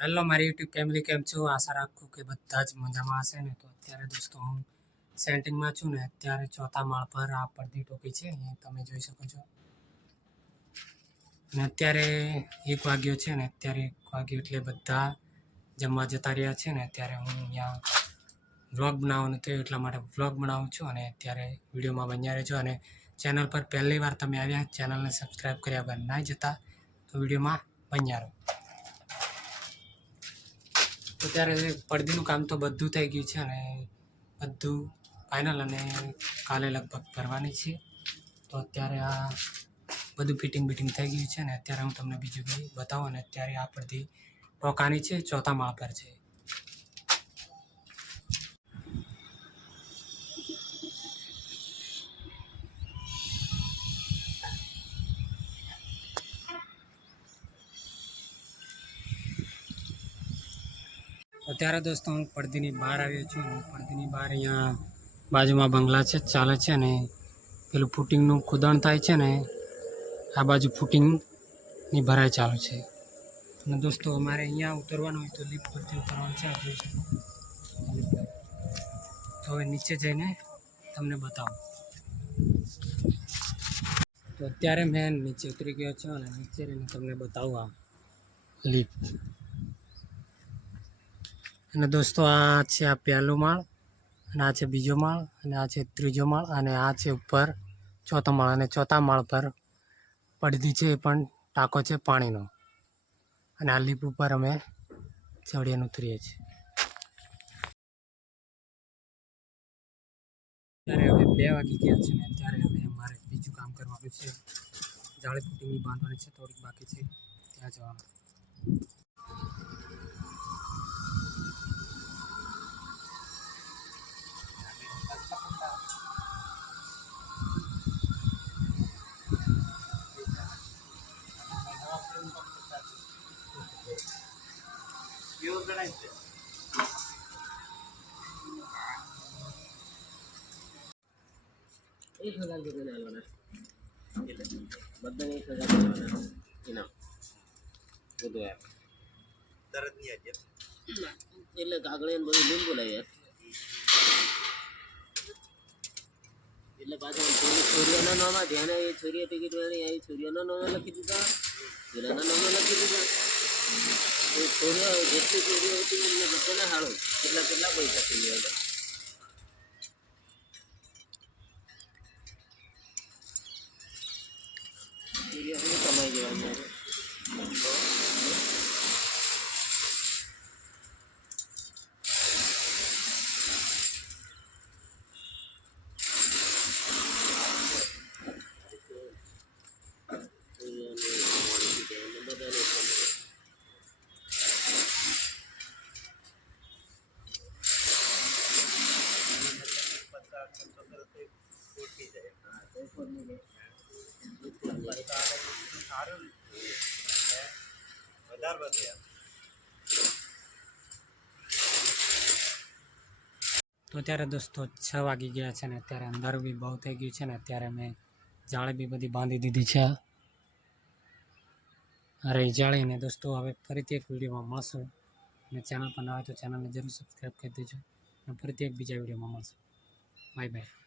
Hello મારી YouTube family, કેમ છો? આશા રાખું કે બધા જ મજામાં હશે ને. તો અત્યારે દોસ્તો હું સેન્ટિંગમાં છું ને. અત્યારે ચોથા માળ પર આ પડદી ટોકી છે, અહીં તમે જોઈ શકો છો. અને અત્યારે 1 વાગ્યો છે ને. અત્યારે 1 વાગ્યો એટલે બધા જમવા જતા રહ્યા છે ને. અત્યારે હું અહીંયા વ્લોગ બનાવવાનું થયું એટલા માટે વ્લોગ બનાવું છું. અને અત્યારે વિડીયોમાં બન્યા રહેજો. અને ચેનલ પર પહેલી વાર તમે આવ્યા, ચેનલને સબસ્ક્રાઈબ કર્યા વગર ના જતા તો વિડીયોમાં બન્યા રહો. તો ત્યારે પડદીનું કામ તો બધું થઈ ગયું છે અને બધું ફાઇનલ, અને કાલે લગભગ કરવાની છે. તો અત્યારે આ બધું ફિટિંગ બિટિંગ થઈ ગયું છે ને. અત્યારે હું તમને બીજું કંઈ બતાવું. અને અત્યારે આ પડદી ટોકાની છે, ચોથા માળ પર છે. અત્યારે દોસ્તો હું પડદીની બહાર આવ્યો છું. પડદીની બહાર અહીંયા બાજુમાં બંગલા છે, ચાલે છે ને. પેલું ફૂટિંગનું ખોદાણ થાય છે ને, આ બાજુ ફૂટિંગની ભરાઈ ચાલુ છે. અને દોસ્તો અમારે અહીંયા ઉતરવાનું હોય તો લિફ્ટ પરથી ઉતરવાનું છે. આ જોઈ શકો. તો હવે નીચે જઈને તમને બતાવું. તો અત્યારે મેં નીચે ઉતરી ગયો છું અને નીચે રહીને તમને બતાવું આ લિફ્ટ. અને દોસ્તો આ છે આ પહેલો માળ, અને આ છે બીજો માળ, અને આ છે ત્રીજો માળ, અને આ છે ઉપર ચોથો માળ. અને ચોથા માળ પર પડદી છે, એ પણ ટાંકો છે પાણીનો. અને આ લિફ્ટ ઉપર અમે ચડીને ઉતરીએ છીએ. અત્યારે હવે 2 વાગી ગયા છે ને. અત્યારે હવે અમારે બીજું કામ કરવાનું છે. જાળી ફૂટિંગની બાંધવાની છે, થોડીક બાકી છે, ત્યાં જવાનું. एक हजार कितने आलवाना बदन 1000 आलवाना इनाम બધું યાર તરત નહીં આજે એટલે કાગળે ને બધું લીંબુ લાય યાર એટલે પાછો છોરીઓના નામમાં ધ્યાન એ છોરીએ ટિકિટ વાળી આવી છોરીઓના નામ લખી દીધા પેલાના નામ લખી દીધા એ છોરીઓ જેટલી છોરીઓ હતી એટલે બધાને હાળો કેટલા પૈસા થઈ ગયા હતા કમાઈ જવાનું તો અત્યારે દોસ્તો 6 વાગી ગયા છે ને. અત્યારે અંધારું બી બહુ થઈ ગયું છે ને. અત્યારે અમે જાળી બી બધી બાંધી દીધી છે. અરે જાળીને દોસ્તો હવે ફરીથી એક વિડીયોમાં મળશું. અને ચેનલ પર ન હોય તો ચેનલને જરૂર સબસ્ક્રાઈબ કરી દેજો. અને ફરીથી એક બીજા વિડીયોમાં મળશું. Bye bye.